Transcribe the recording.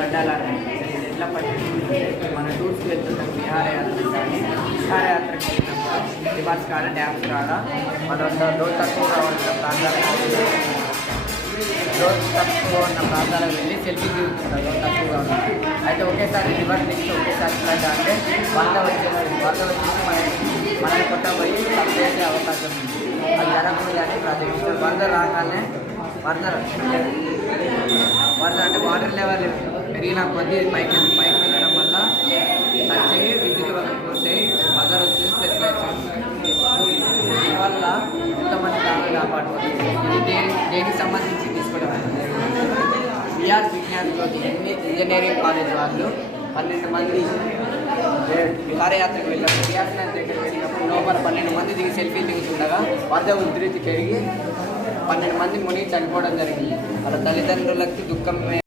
గడ్డాలన్నాయి. ఇది ఎట్లా పట్టించుకుంటే మన టూర్స్కి వెళ్తున్నాం విహారయాత్ర కానీ విహారయాత్రకి వెళ్ళినప్పుడు రివర్స్ కాడ డ్యామ్స్ కాడ మన లోతు తక్కువ కావాల్సిన ప్రాంతాలకు లోతు తక్కువ ఉన్న ప్రాంతాలకు వెళ్ళి సెల్ఫీ తీసుకుంటారు. లోతు తక్కువగా ఉన్నాయి అయితే ఒకేసారి రివర్స్ నుంచి ఒకేసారి ఫ్లడ్ అంటే వరద వచ్చేసి మనకి కొట్ట పోయి చేసే అవకాశం ఉంది. అది జరగకూడదు అని ప్రార్థిస్తారు. వరద రాగానే వరద అంటే వాటర్ లెవెల్ పెరిగిన కొద్దీ పైకి వెళ్ళడం వల్ల టచ్ అయ్యి విద్యుత్ వస్తాయి, మదర్ వస్తుంది, ప్లస్ లైట్స్ దీనివల్ల ఎంతమంది ప్రాణాలు కాపాడుతుంది. ఇది దేనికి సంబంధించి తీసుకోవడం విఆర్ విజ్ఞాన్ జ్యోతి ఇంజనీరింగ్ కాలేజ్ వాళ్ళు 12 మంది విహారయాత్రకు వెళ్ళినప్పుడు విహారయాత్ర దగ్గరికి వెళ్ళినప్పుడు లోపల 12 మంది దిగి సెల్ఫీలు దిగుతుండగా వరద ఉధృతి పెరిగి 12 మంది మునిగి చనిపోవడం జరిగింది. వాళ్ళ తల్లిదండ్రులకి దుఃఖం